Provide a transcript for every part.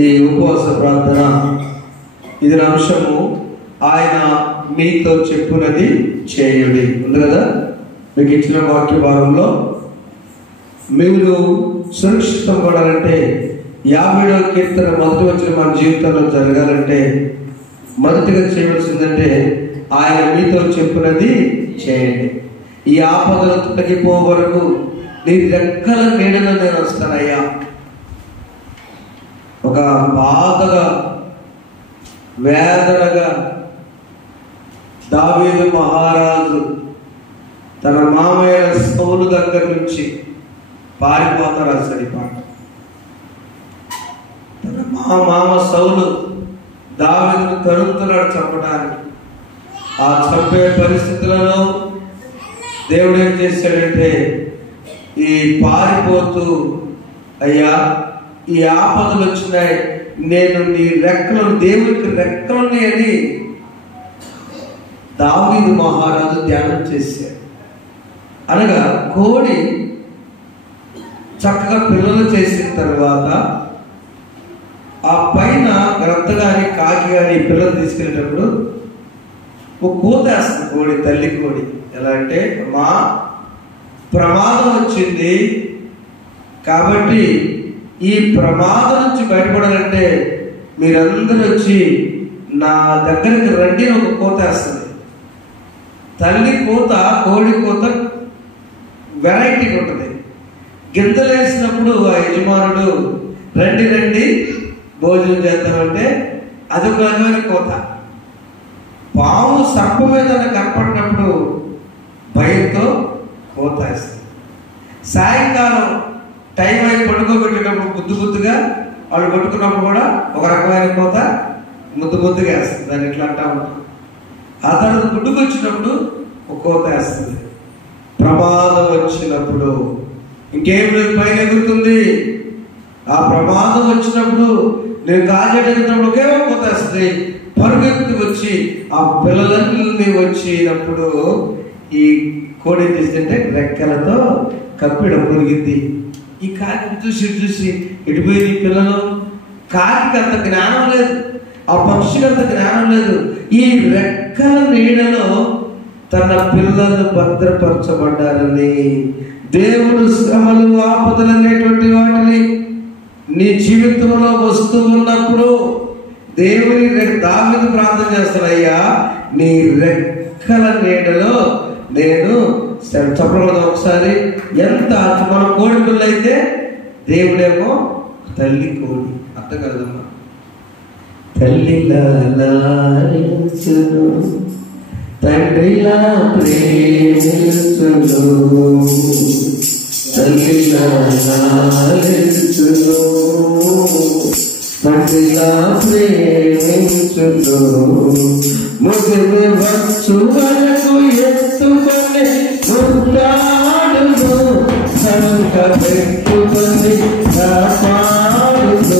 ఈ ఉపవాస ప్రార్థన ఇది అంశము ఆయన మీతో చెప్పునది చేయుడి ఉంది కదా. మీకు ఇచ్చిన వాక్య భాగంలో మీరు సురక్షితం పడాలంటే 50వ కీర్తన మొదటి వచ్చిన మన జీవితంలో జరగాలంటే మొదటిగా చేయవలసిందంటే ఆయన మీతో చెప్పునది చేయండి. ఈ ఆపదలు తొలగిపో వరకు నీ రెక్కల నీడలో నేను వస్తానయ్యా. ఒక బాధగా వేదనగా దావీదు మహారాజు తన మామయ్య సౌలు దగ్గర నుంచి పారిపోతారు. అసలు పాట తన మామ సౌలు దావీదును తరుముతున్నాడు చంపడానికి. ఆ చంపే పరిస్థితులలో దేవుడు ఏం చేశాడంటే ఈ పారిపోతూ అయ్యా ఈ ఆపదలు వచ్చినాయి, నేను నీ రెక్కలను దేవునికి రెక్కలని అని దావీదు మహారాజు ధ్యానం చేశాడు. అనగా కోడి చక్కగా పిల్లలు చేసిన తర్వాత ఆ పైన గ్రద్ద కానీ కాకి కానీ పిల్లలు తీసుకెళ్ళేటప్పుడు ఒక కూతేస్తుంది కోడి, తల్లి కోడి. ఎలా అంటే మా ప్రమాదం వచ్చింది కాబట్టి ఈ ప్రమాదం నుంచి బయటపడాలంటే మీరందరూ వచ్చి నా దగ్గరికి రండి ఒక కూతేస్తుంది. తల్లి కూత కోడి కూత వెరైటీగా ఉంటుంది. గింజలు వేసినప్పుడు ఆ యజమానుడు రండి రండి భోజనం చేద్దామంటే అదొక రకమైన కోత. పాము సర్పం మీద కనపడినప్పుడు భయంతో కోత వేస్తుంది. సాయంకాలం టైం అయి పడుకోబెట్టేటప్పుడు బుద్దుగా వాళ్ళు పట్టుకున్నప్పుడు కూడా ఒక రకమైన కోత ముద్దుగా వేస్తుంది. దాన్ని ఇట్లా అంటా ఉంటాం. ఆ తర్వాత గుడ్డుకు వచ్చినప్పుడు ఒక కోత వేస్తుంది. ప్రమాదం వచ్చినప్పుడు ఇంకేం లేదు, పైన ఎగురుతుంది. ఆ ప్రమాదం వచ్చినప్పుడు నేను కాజేటప్పుడు ఒకే ఒక కోత వేస్తుంది. పరుగెత్తి వచ్చి ఆ పిల్లలన్నీ వచ్చినప్పుడు ఈ కోడి తీస్తుంటే రెక్కలతో కప్పిడం మురిగింది. ఈ కాకి చూసి ఎడిపోయింది ఈ పిల్లలు. కాకి అంత జ్ఞానం లేదు, ఆ పక్షికి అంత జ్ఞానం లేదు. ఈ రెక్కల నీడలో తన పిల్లలు భద్రపరచబడ్డారని దేవుడు శ్రమలు ఆపదలు అనేటువంటి వాటిని నీ జీవితంలో వస్తూ ఉన్నప్పుడు దేవుని దావీదు ప్రార్థన చేస్తానయ్యా నీ రెక్కల నీడలో నేను చెప్పకూడదు. ఒకసారి ఎంత మన కోడి పిల్ల అయితే దేవుడేమో తల్లి కోడి. అర్థం కదమ్మా. తల్లిలా లాలించును, తండ్రిలా ప్రేమించును, తల్లిలా లాలించును, తండ్రిలా ప్రేమించును, ముదిమి వచ్చు వరకు ఎత్తుకొని ముద్దాడును, సంక పెట్టుకొని కాపాడును.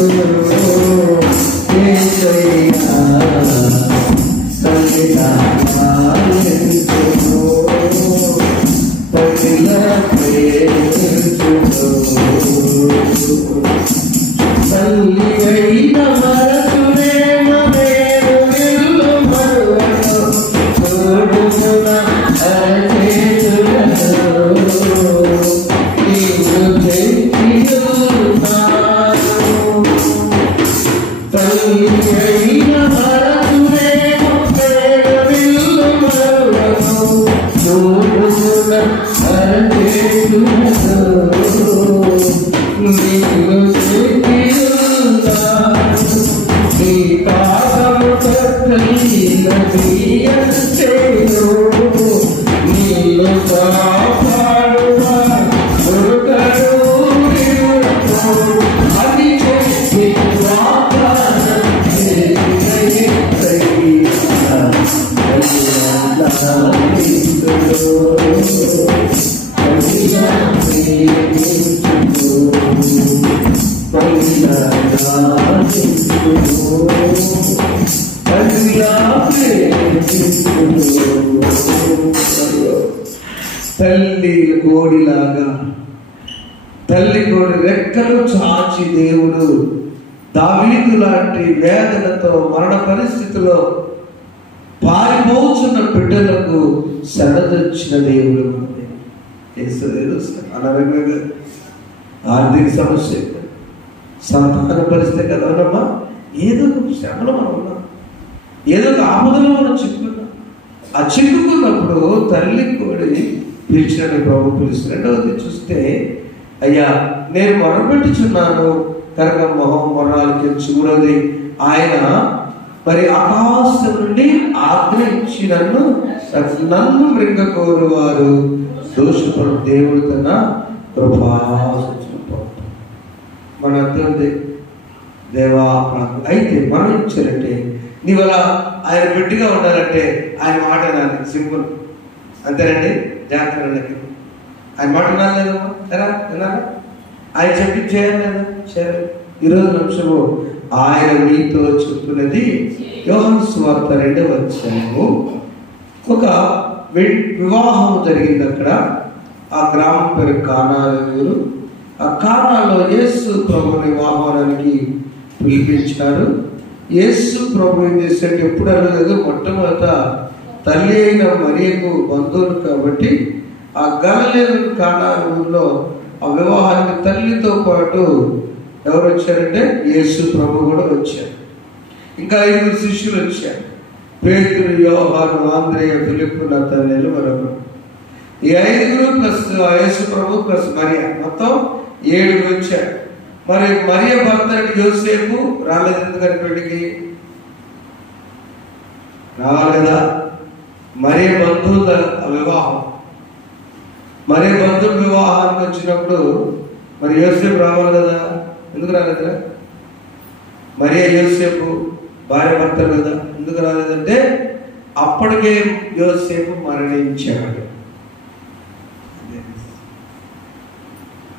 తల్లి కోడిలాగా తల్లి కోడి రెక్కలు చాచి దేవుడు దావీదు లాంటి వేదనతో మరణ పరిస్థితిలో పారిపోతున్న బిడ్డలకు సడదొచ్చిన దేవుడు అనరంగా ఆర్థిక సమస్య, సంతాన పరిస్థితి కదా ఉన్నమ్మా, ఏదో ఒక శ్రమలో మనం ఉన్నాం, ఏదో ఒక ఆపదలో మనం చిక్కుకున్నాం. ఆ చిక్కుకున్నప్పుడు తల్లి కూడా పిలిచినట్టు ప్రభు పిలుస్తుంది. రెండవది చూస్తే, అయ్యా నేను మొరపెట్టుచున్నాను కనుక మొహం మొరాలకించు. మూడవది, ఆయన మరి ఆకాశం నుండి ఆగ్రహించి నన్ను మృంగ కోరు వారు దోషపడు దేవుడు తన కృపా. మన అర్థం దేవా అయితే మనం ఇచ్చారంటే నీవు అలా ఆయన బిడ్డగా ఉండాలంటే ఆయన మాట వినాలి. సింపుల్ అంతేనండి. జాగ్రత్త ఆయన మాట వినాలి లేదమ్మా, ఎలా వినాలి? ఆయన చెప్పి చేయాలి లేదా? చేయాలి. ఈరోజు నిమిషము ఆయన మీతో చెప్తున్నది యోహాను సువార్త 2వ అధ్యాయము. ఒక వివాహం జరిగింది అక్కడ. ఆ గ్రామం పేరు కానా ఊరు. ఆ కానాలో యేసు ప్రభుని వివాహానికి పిలిపించారు. యేసు ప్రభు ఏం చేశాడు? ఎప్పుడు అనలేదు. మొట్టమొదట తల్లి అయిన మరియకు బంధువులు కాబట్టి ఆ గలిలయ కానా ఊరిలో ఆ వివాహానికి తల్లితో పాటు ఎవరు వచ్చారంటే యేసు ప్రభు కూడా వచ్చారు. ఇంకా 5 శిష్యులు వచ్చారు. పేతురు, యోహాను, ఆంద్రేయ, ఫిలిప్పు, నతనేలు, మరొకరు. ఈ 5 ప్లస్ యేసు ప్రభు ప్లస్ మరియ మొత్తం 7 వచ్చారు. మరి మరియ భర్త యోసేపు రాలేదు. ఎందుకని పెళ్లికి రావాలి కదా. మరియ బంధువుల వివాహం, మరియ బంధువుల వివాహానికి వచ్చినప్పుడు మరి యోసేపు రావాలి కదా. ఎందుకు రాలేదా? మరియ యోసేపు భార్య భర్తలు కదా. ఎందుకు రాలేదంటే అప్పటికే యోసేపు మరణించాడు.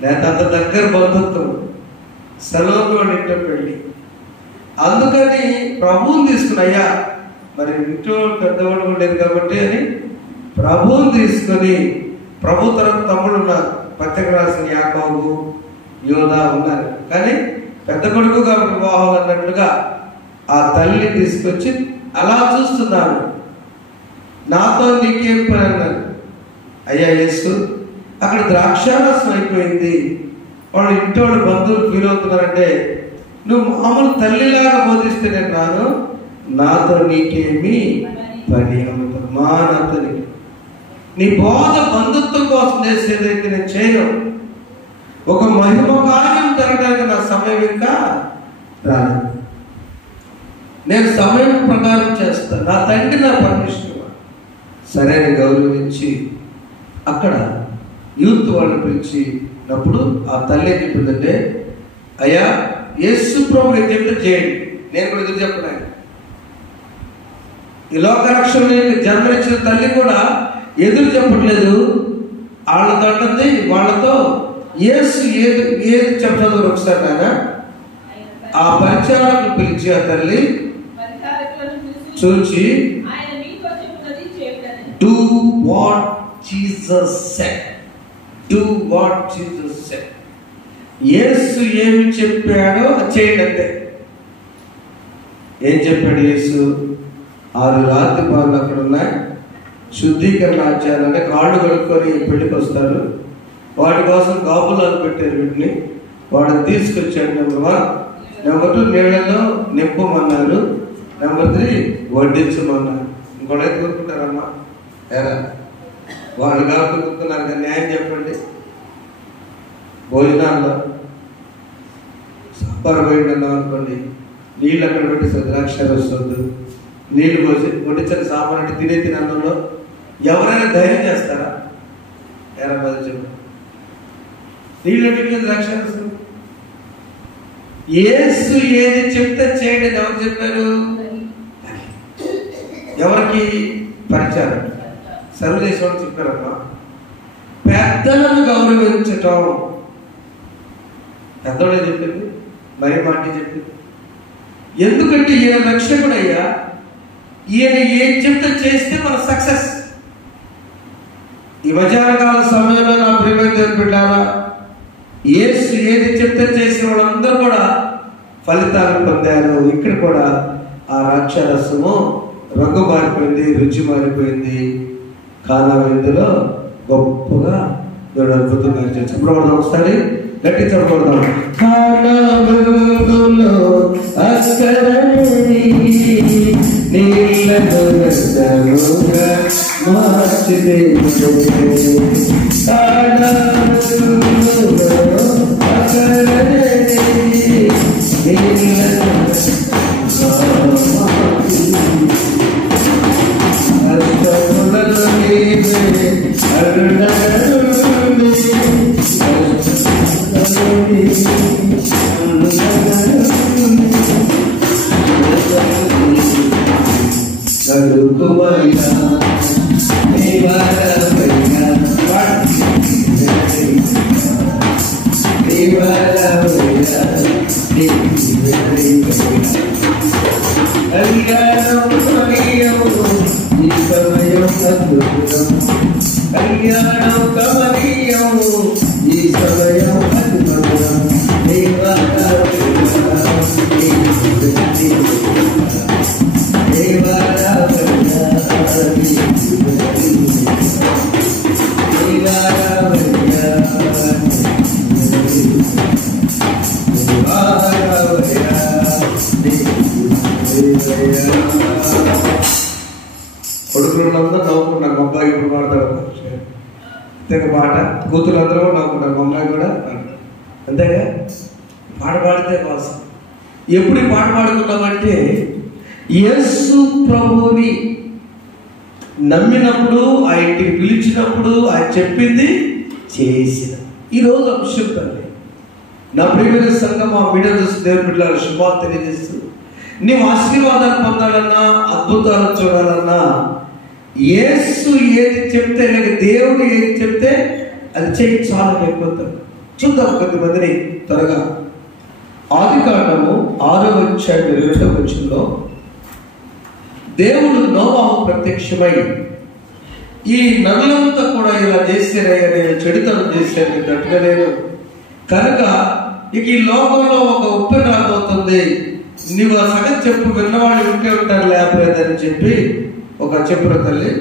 లేక అంత దగ్గర బంధుత్వం, సెలవులో ఇంట్లో పెళ్ళి. అందుకని ప్రభువుని తీసుకున్నాయ్యా, మరి ఇంట్లో పెద్దవాళ్ళు ఉండేది కాబట్టి అని ప్రభువుని తీసుకొని, ప్రభు తరపు తమ్ముడు ఉన్నారు, పత్రిక రాసిన యాకోబు, యోధా ఉన్నారు. కానీ పెద్ద కొడుకు కాబట్టి వివాహం అన్నట్లుగా ఆ తల్లిని తీసుకొచ్చి అలా చూస్తున్నాను. నాతో నీకేం పని అన్నారు. అయ్యా యేసు, అక్కడ ద్రాక్షారసం అయిపోయింది, వాళ్ళు ఇంటి వాళ్ళు బంధువులు ఫీల్ అవుతున్నారంటే నువ్వు మామూలు తల్లిలాగా బోధిస్తే నేను రాను, నాతో నీకేమి పని అవుతుంది. మా నాతో నీ బోధ బంధుత్వం కోసం చేసేదైతే నేను చేయను. ఒక మహిమ కార్యం జరగడానికి నా సమయం ఇంకా రాలేదు. నేను సమయం ప్రకారం చేస్తాను. నా తండ్రి నా పర్మిషన్ సరే అని గౌరవించి అక్కడ యూత్ వాళ్ళని పిలిచినప్పుడు ఆ తల్లి ఏం చెప్పిందంటే, అయ్యా యేసు ప్రభు ఏం చెప్తే చేయండి, నేను కూడా ఎదురు చెప్పను. ఈ లోక రక్షణ జన్మనిచ్చిన తల్లి కూడా ఎదురు చెప్పట్లేదు. వాళ్ళతో అంటుంది, వాళ్ళతో యేసు ఏది చెప్తాదో ఒకసారి ఆయన ఆ పరిచారకులు పిలిచి ఆ తల్లి చూచి do what Jesus said. Do what Jesus said. యేసు ఏమి చెప్పాడో చేయండి అంతే. ఏం చెప్పాడు యేసు? 6 రాత్రి పనులు అక్కడ ఉన్నాయి. శుద్ధీకరణ ఆచారాలంటే కాళ్ళు కడుక్కొని పెళ్లికి వస్తారు. వాటి కోసం గాబులాలు పెట్టారు. వీటిని వాడిని తీసుకొచ్చాడు. నెంబర్ 1. నెంబర్ 2 నీళ్ళలో నింపమన్నారు. నెంబర్ 3 వడ్డించమన్నారు. ఇంకోటి కోరుకుంటారమ్మా ఎరా వాళ్ళు కాబట్టి కూర్చున్నారు కదా. న్యాయం చెప్పండి. భోజనాల్లో సాంబార్ పోయింది అన్నాం అనుకోండి, నీళ్ళు అక్కడ పెట్టి ద్రాక్షాలు వస్తుంది, నీళ్లు పోసి వడ్డించిన సాంబార్ అంటే తినన్నంలో ఎవరైనా ధైర్యం చేస్తారా? ఎరా పది చెప్పండి. నీళ్ళు అంటే ద్రాక్షాలు వస్తుంది. యేసు ఏది చెప్తే చేయండి ఎవరు చెప్పారు? ఎవరికి? పరిచారం సర్వ్ చేసేవాళ్ళు చెప్పారమ్మా. పెద్దలను గౌరవించటం పెద్దోడే చెప్పింది, మరి మాట చెప్పింది. ఎందుకంటే ఈయన రక్షకుడయ్యా, ఈయన ఏం చెప్తే చేస్తే మన సక్సెస్. ఈ మధ్యాహ్నకాల సమయంలో నా ప్రియమైన దేవుని బిడ్డలారా, యేసు ఏది చెప్తే చేసిన వాళ్ళందరూ కూడా ఫలితాలు పొందారు. ఇక్కడ కూడా ఆ ద్రాక్షారసము రంగు మారిపోయింది, రుచి మారిపోయింది. కానా విందులో గొప్పగా దేవుడు అద్భుతంగా చేసి చెప్పకూడదు. ఒకసారి గట్టి చెప్పకూడదు. కానా విందులో అక్కరని నీళ్ళను రసముగా మార్చితే కానా విందులో అక్కరని నీళ్ళను కళ్యాణం కమనీయం ఈ సమయం అద్భుతం కొడుకులందరూ నవ్వుకుంటారు. మా అబ్బాయి ఇప్పుడు పాడతాడు అంతేగా పాట. కూతురులందరూ కూడా నవ్వుకుంటారు. మా అమ్మాయి కూడా అంతేగా పాట పాడితే కోసం. ఎప్పుడు ఈ పాట పాడుకున్నామంటే యేసు ప్రభువుని నమ్మినప్పుడు, ఆ ఇంటికి పిలిచినప్పుడు, ఆయన చెప్పింది చేసిన ఈరోజు అంశం తల్లి. నా ప్రియమైన సంఘం, ఆ వీడియో చూసి దేవుని బిడ్డలకు శుభాలు తెలియజేస్తూ, నీవు ఆశీర్వాదాలు పొందాలన్నా, అద్భుతాలు చూడాలన్నా యేసు ఏది చెప్తే, లేక దేవుడు ఏది చెప్తే అది చేయి చాలా అయిపోతారు. చూద్దాం కొంతమందిని త్వరగా. ఆదికాండము 6వ అధ్యాయం 22వ వచనంలో దేవుడు నోవాహు ప్రత్యక్షమై ఈ నరులంతా కూడా ఇలా చేశారయ్యా, నేను చెడుతనం చేశాను, నేను తట్టుకోలేను కనుక ఇక ఈ లోకంలో ఒక ఉప్పెన రాబోతుంది, నీవు ఆ సగం చెప్పు, విన్నవాళ్ళు ఉంటే ఉంటారు లేకపోలేదని చెప్పి ఒక చెప్పుల తల్లి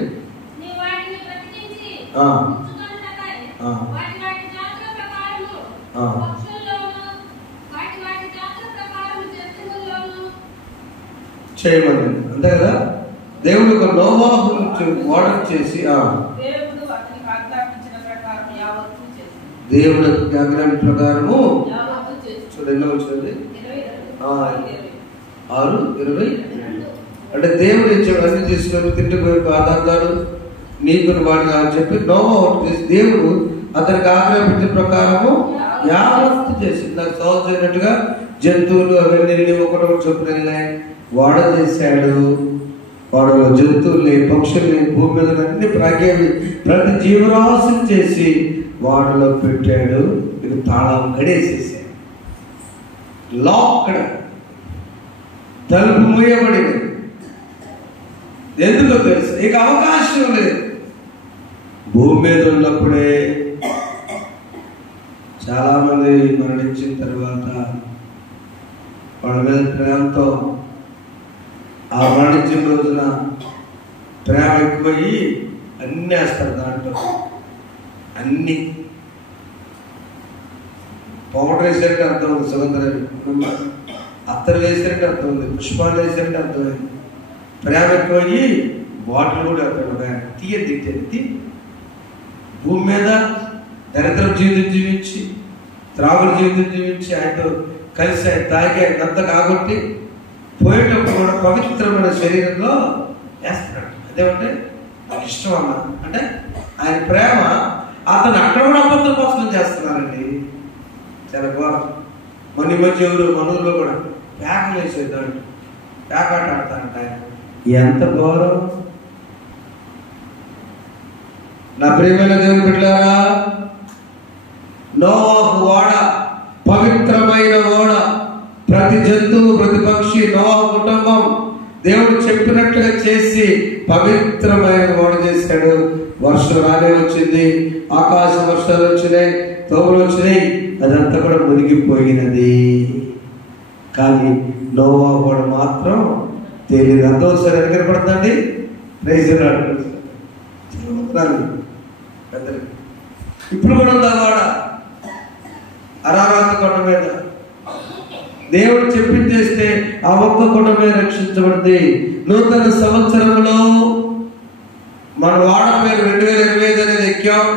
చేయమని. అంతే కదా, దేవుడు ఒక నోవాహు ఆర్డర్ చేసి దేవుడు ఆజ్ఞాన ప్రకారము చూడండి వచ్చింది 6:20 అంటే దేవుడు ఇచ్చాడు అన్ని తీసుకొని తింటుపోయి ఆధారాలు నీకు వాడిగా అని చెప్పి నోవాహు చేసి దేవుడు అతనికి ఆజ్ఞాపించిన ప్రకారము యావత్తు చేసి నాకు సోదరు చేయనట్టుగా జంతువులు అవన్నీ ఒకటి చొప్పున వాడ చేశాడు. వాడు జంతువుల్ని, పక్షుల్ని, భూమి మీద అన్ని ప్రాగేవి ప్రతి జీవరాశిని చేసి వాడలో పెట్టాడు. ఇక తాళం గడేసేసాడు. లాక్డ్, తలుపు మూయబడింది. ఎందుకో తెలుసు, ఇక అవకాశం లేదు. భూమి మీద ఉన్నప్పుడే చాలా మంది మరణించిన తర్వాత వాళ్ళ మీద ప్రేమతో, ఆ మరణించిన రోజున ప్రేమ ఎక్కువయ్యి అన్నీ వేస్తారు. దాంట్లో అన్ని పౌడర్ వేసినట్టు అర్థం ఉంది, సుగంధరాలు అత్తరు వేసినట్టు అర్థం ఉంది, పుష్పాలు వేసినట్టు అర్థమైంది. ప్రేమ ఎక్కువయ్యి బాటిల్ కూడా అక్కడ తీయది. భూమి మీద దరిద్రం జీవితం జీవించి, త్రాగుల జీవితం జీవించి, ఆయనతో కలిసి ఆయన తాగి ఆయన అంతా కాగొట్టి పోయేటప్పుడు కూడా పవిత్రమైన శరీరంలో వేస్తున్నాడు. అదేమంటే నాకు ఇష్టం అన్న అంటే ఆయన ప్రేమ. అతను అక్కడ కూడా అబద్ధం కోసం చేస్తున్నారండి. చాలా ఘోరం. మన మధ్య ఎవరు మన ఊళ్ళో కూడా ప్యాకలు వేసేద్దాడు, ప్యాకాట ఆడతారంట ఆయన. ఎంత ఘోరం! నా ప్రియమైన దేవుని బిడ్డలారా, నోవాహు ఓడ పవిత్రమైన ఓడ. ప్రతి జంతువు, ప్రతి పక్షి, నోవాహు కుటుంబం దేవుడు చెప్పినట్లుగా చేసి పవిత్రమైన ఓడ చేశాడు. వర్షం రానే వచ్చింది, ఆకాశ వర్షాలు వచ్చినాయి, తోములు వచ్చినాయి, అదంతా కూడా మునిగిపోయినది. కానీ నోవా కూడా మాత్రం తెలియదు. అర్థోసారి ఎక్కడ పడుతుంది. ప్రైజ్ ఇప్పుడు కూడా ఉందా వాడ అరారాత కొండ మీద దేవుడు చెప్పింది చేస్తే ఆ ఒక్క కొండ మీద రక్షించబడింది. నూతన సంవత్సరంలో మన వాడ పేరు 2025 అనేది ఎక్కాం.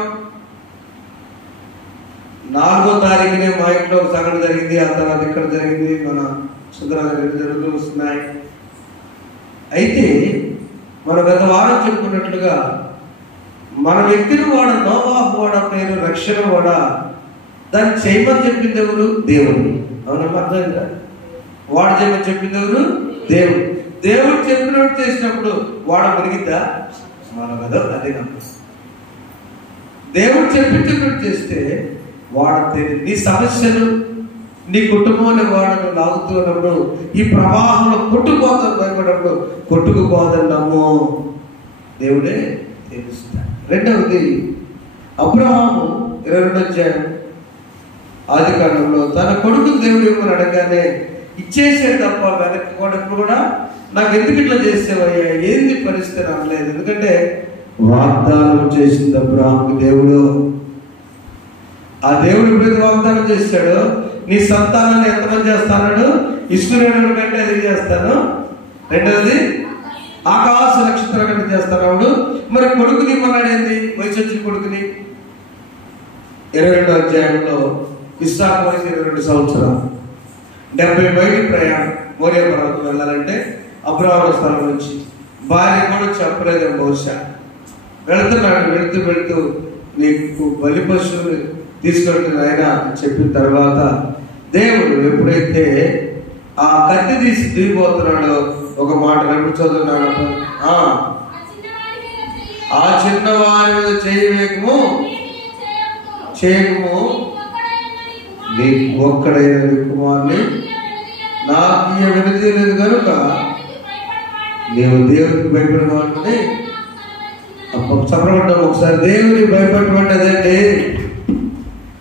4వ తారీఖునే మా ఇంట్లో ఒక సంఘటన జరిగింది. ఆ తర్వాత ఇక్కడ జరిగింది, మన సుందరగా జరుగుతూ వస్తున్నాయి. అయితే మనం గత వారం చెప్పుకున్నట్లుగా మనం ఎక్కిన వాడ నోవాహు వాడ పేరు రక్షణ వాడ. దాన్ని చేయమని చెప్పింది ఎవరు? దేవుడు. అవునమ్మా, అర్థమైందా? వాడు చేయమని చెప్పింది ఎవరు? దేవుడు. దేవుడు చెప్పినట్టు చేసినప్పుడు వాడ మునిగిద్దా? మనం కదా అదే నమ్మకం. దేవుడు చెప్పినట్టు చేస్తే వాడ నీ సమస్యలు, నీ కుటుంబాన్ని వాడను లాగుతున్నప్పుడు, ఈ ప్రవాహంలో కొట్టుకుపోదని భయపడినప్పుడు కొట్టుకుపోదని నమ్ము, దేవుడే తెలుస్తాడు. రెండవది, అబ్రహాము 22వ అధ్యాయం ఆదికాండంలో తన కొడుకు దేవుడు ఇవ్వమని అడగానే ఇచ్చేసాడు తప్ప వెనక్కి కూడా నాకు ఎందుకు ఇట్లా చేసేవయ్యా, ఏంది పరిస్థితి అనలేదు. ఎందుకంటే వాగ్దానం చేసింది అబ్రహాముకు దేవుడు. ఆ దేవుడు ఎప్పుడైతే వాగ్దానం చేశాడో, నీ సంతానాన్ని ఎంతమంది చేస్తాడు? ఇస్రాయేలు కంటే అది చేస్తాను. రెండవది, ఆకాశ నక్షత్రం కంటే చేస్తాడు. మరి కొడుకుని ఇమ్మన్నాడు. ఏంది? వయసు వచ్చిన కొడుకుని 22వ అధ్యాయంలో ఇస్సాకు వయసు 22 సంవత్సరాలు, 70 మైళ్ళు ప్రయాణం మోరియా పర్వతం వెళ్ళాలంటే అబ్రాహాము స్థలం నుంచి భార్య కూడా చెప్పలేదు. బహుశా వెళుతున్నాడు. వెళుతూ నీకు బలి పశువుని తీసుకెళ్తున్న ఆయన చెప్పిన తర్వాత దేవుడు ఎప్పుడైతే ఆ కత్తి తీసి దిగిపోతున్నాడో ఒక మాట రెండు చదువున్నాడు. ఆ చిన్నవారి మీద చేయవేకము నీకు ఒక్కడైన నీ కుమారుని నాకు వినలేదు కనుక నీవు దేవుడికి భయపడిన వాటిని చెప్పబడ్డాము. ఒకసారి దేవుడికి భయపడమంటే అదేంటి?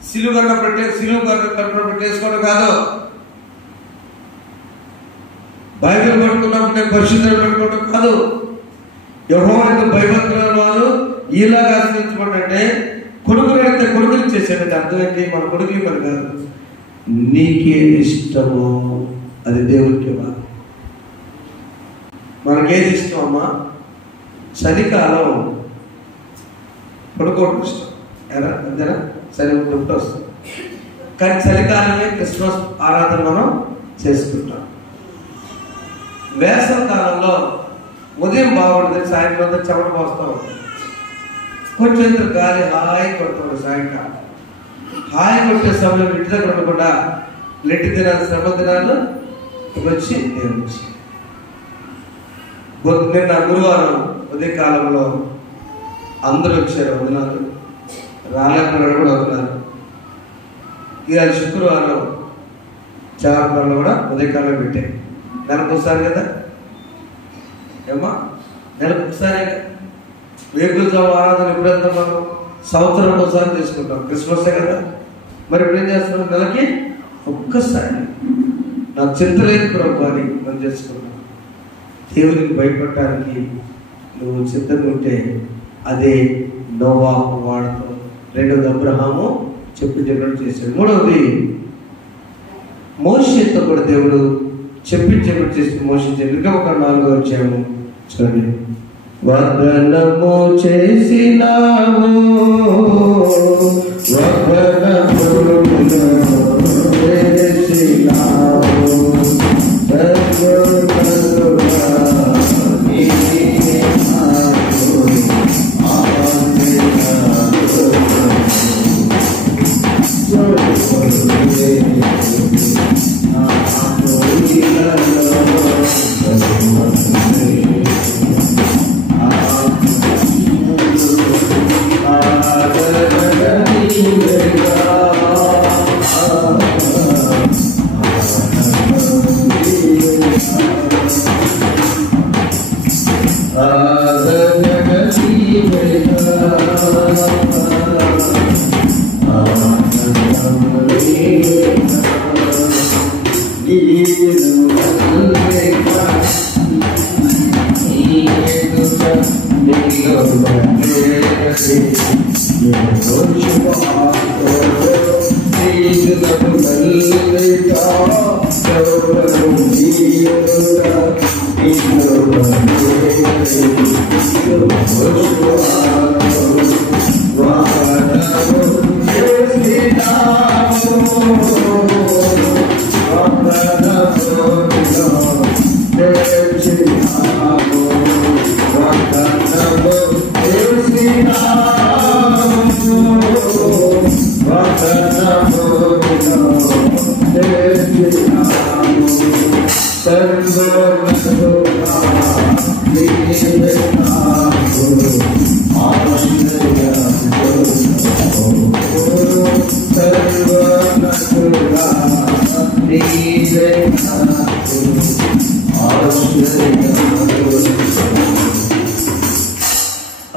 సిలువ కట్ట పెట్టేసుకోవడం కాదు. బైబిల్ పట్టుకున్నప్పుడు నేను పరిశుద్ధులు పెట్టుకోవడం కాదు. యెహోవాకు భయభక్తుల వారు ఈలాగా ఆశ్రయించబడ్డంటే కొడుకులు అయితే కొడుకులు చేసేటట్టు అర్థమైంది. మన కొడుకులు మరి కాదు. నీకేది ఇష్టమో అది దేవుడికి ఇవ్వాలి. మనకేది ఇష్టం అమ్మా? చలికాలం పడుకోవడం ఇష్టం. ఎలా అంతేనా? సరే ఉంటే వస్తుంది. కానీ చలికాలమే క్రిస్మస్ ఆరాధన మనం చేసుకుంటాం. వేసవి కాలంలో ఉదయం బాగుంటుంది, సాయంత్రం అంతా చెమట పోస్తూ ఉంటుంది. కొంచెం గాలి హాయి కొడుతుంది. సాయంకాలం హాయి కొట్టే సమయంలో ఇంటి దగ్గర ఉండకుండా లెట్టి దినాలు, శ్రమ దినాలు వచ్చి నేను నిన్న గురువారం ఉదయకాలంలో అందరూ వచ్చారు. వందనాలు. రాలేకుండా కూడా వస్తున్నారు. ఇవాళ శుక్రవారం చావకాలంలో కూడా ఉదయకాలం పెట్టాయి. నెలకు ఒకసారి కదా ఏమా? నెలకు ఒకసారి. వేకువ ఆరాధన ఎప్పుడైతే మనం సంవత్సరం ఒకసారి తీసుకుంటాం. క్రిస్మసే కదా. మరి ఇప్పుడు ఏం చేస్తున్నాం? నెలకి ఒక్కసారి. నాకు చింత లేదు ప్రభు అని మనం చేసుకుంటాం. దేవునికి భయపడటానికి నువ్వు సిద్ధంగా ఉంటే అదే నోవాహు వాడుతో. రెండవది, అబ్రహాము చెప్పినట్టు చేశాడు. మూడవది, మోషేతో కూడా దేవుడు చెప్పించేటట్టు చేసి మోషే ఇంకా ఒక 4వ అధ్యాయము చూడండి. వాగ్దానము చేసినావు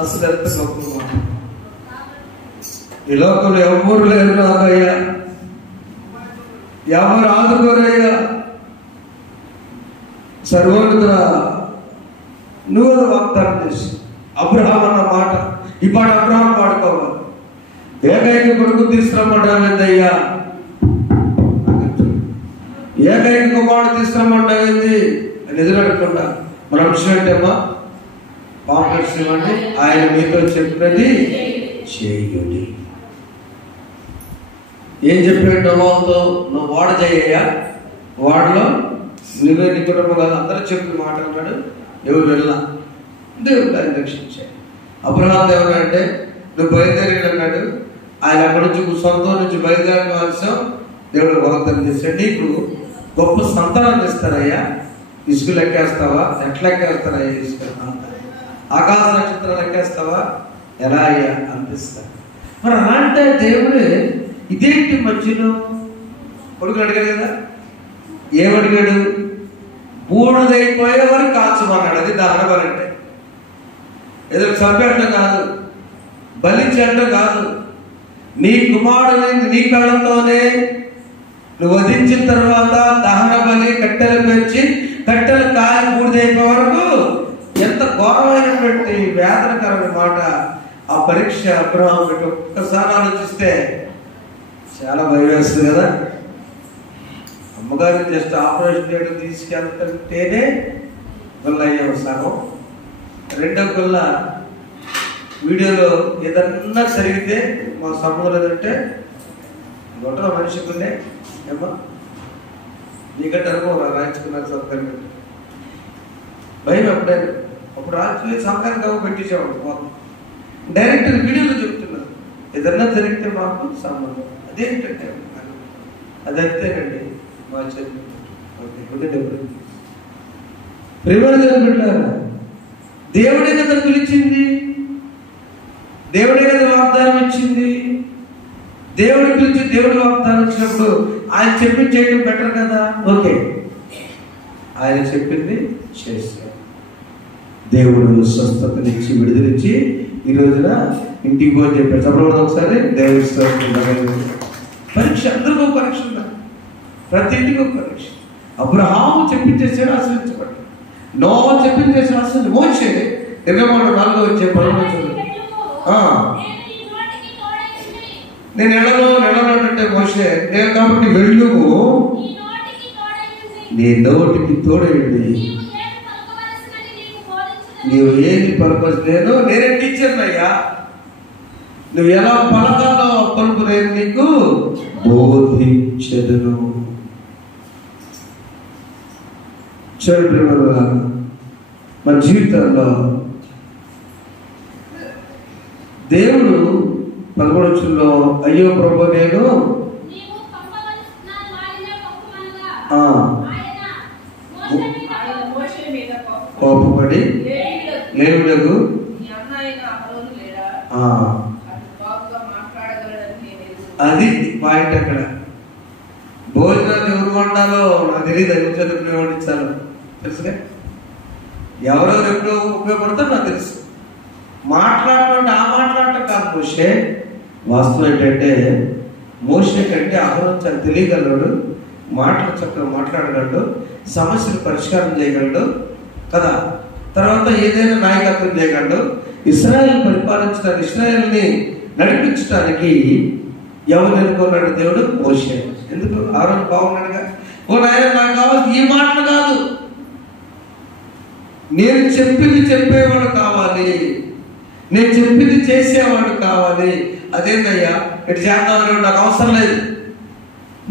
అసలు ఎంత గొప్ప మాట. ఈ లోకంలో ఎవరు లేరు నాకయ్యా, ఎవరు ఆదుకోరయ్యా. సర్వోన్నత నువ్వు వాగ్దానం చేసి అబ్రహాం అన్న మాట ఈ మాట అబ్రహాం పాడుకోవాలి. ఏకైక కొడుకు తీసుకురమ్మంటావేందయ్యా, ఏకైక కుమారుడు తీసుకురమ్మంటావేంది అని ఎదురడకుండా మన అంశం ఏంటమ్మా, కాంప్లెక్స్ ఇవ్వండి, ఆయన మీతో చెప్పినది చేయండి. ఏం చెప్పాడు నోవాహుతో, నువ్వు వాడ చేయ్యా, వాడలో నువ్వే నీ కుటుంబం కాదు అందరూ చెప్పిన మాట అన్నాడు. ఎవరు వెళ్ళా, దేవుడు ఆయన రక్షించాడు. అబ్రహాం దేవుడు అంటే నువ్వు బయలుదేరి అన్నాడు. ఆయన అక్కడి నుంచి సొంతం నుంచి బయలుదేరిన అవసరం దేవుడు వాగ్దానం చేశాడు. నీకు గొప్ప సంతానాన్ని ఇస్తారయ్యా, ఇసుక లెక్కేస్తావా, ఎట్లా లెక్కేస్తారయ్యా ఇసుక, ఆకాశ నక్షత్రం లెక్కేస్తావా, ఎలా అయ్యా అనిపిస్తా. మరి అలాంటి దేవుడు ఇదేంటి మధ్యలో కొడుకు అడిగాడు కదా, ఏమడిగాడు, బూడిదైపోయే వరకు కాల్చమన్నాడు. అది దహన బలి అంటే ఏదో చంపేయడం కాదు, బలించడం కాదు. నీ కుమారుని నీ కళ్ళతోనే నువ్వు వధించిన తర్వాత దహన బలి కట్టెలు పెంచి కట్టెలు కాలి బూడిదైపోయే వరకు ఎంత ఘోరమైనటువంటి వేదనకరమైన మాట. ఆ పరీక్ష అబ్రహాం పెట్టి ఒక్కసారి ఆలోచిస్తే చాలా భయం వేస్తుంది కదా. అమ్మగారిని జస్ట్ ఆపరేషన్ చేయడం తీసుకెళ్తుంటేనే గుల్ల అయ్యాము సగం. రెండో గుల్ల వీడియోలో ఏదన్నా జరిగితే మా సమూహం ఏదంటే గొడవ మనిషికుండే ఏమో నీకంటే అనుభవం రాయించుకున్నారు సౌకర్యం భయం ఎప్పుడే. అప్పుడు రాత్రి సంక్రాంతి పెట్టించేవాడు డైరెక్ట్ వీడియోలో చెప్తున్నారు ఏదన్నా జరిగితే మాకు సంబంధం. అదేంటంటే అదంతేనండి మా పెట్టారా, దేవుడే కదా పిలిచింది, దేవుడే కదా వాగ్దానం ఇచ్చింది. దేవుడు పిలిచి దేవుడు వాగ్దానం ఇచ్చినప్పుడు ఆయన చెప్పింది చేయడం బెటర్ కదా. ఓకే, ఆయన చెప్పింది చేస్తాం. దేవుడు స్వస్థతనిచ్చి విడుదలిచ్చి ఈ రోజున ఇంటికి పోయి చెప్పారు. చెప్పడం ఒకసారి దేవుడి పరీక్ష, అందరికీ ఒక పరీక్ష ఉందా, ప్రతి ఇంటికి ఒక పరీక్ష. అబ్రహాము చెప్పించేసాడు, ఆశ్రయించబడ్డాడు. నోవా చెప్పించేసాడు, ఆశ్రయించి మోసే 23:4 వచ్చే 11 నేను నెలనంటే మోసే నేను కాబట్టి వెళ్ళుము, నీ నోటికి తోడేయండి, నీవు ఏది పలకలేను, నేనే టీచర్ అయ్యా, నువ్వు ఎలా పలకాలో పలుకు నేను నీకు బోధించెదను. చరిత్ర మన జీవితంలో దేవుడు 11 అయ్యో ప్రభు నేను కోపపడి లేవులకు అది పాయింట్. అక్కడ భోజనాలు ఎవరు వండాలో నాకు తెలియదు, అది చదువుకునే వండించాలో తెలుసుగా, ఎవరెవరు ఎప్పుడో ఉపయోగపడతారో నాకు తెలుసు. మాట్లాడటం ఆ మాట్లాడటం కాదు మోషే. వాస్తవం ఏంటంటే మోషే కంటే అహరోను చాలా తెలియగలడు, మాటలు చక్కగా మాట్లాడగలడు. సమస్యలు పరిష్కారం చేయగలడు కదా. తర్వాత ఏదైనా నాయకత్వం చేయగలడు. ఇశ్రాయేల్ పరిపాలించడానికి, ఇశ్రాయేల్ని నడిపించడానికి ఎవరు ఎన్నుకున్నాడు దేవుడు? మోషే. ఎందుకు? ఆరోజు బాగున్నాడుగా. ఓ నాయన, నాకు కావాల్సిన ఈ మాటలు కాదు, నేను చెప్పింది చెప్పేవాడు కావాలి, నేను చెప్పింది చేసేవాడు కావాలి. అదేందయ్యా ఇటు చేద్దామని నాకు అవసరం లేదు.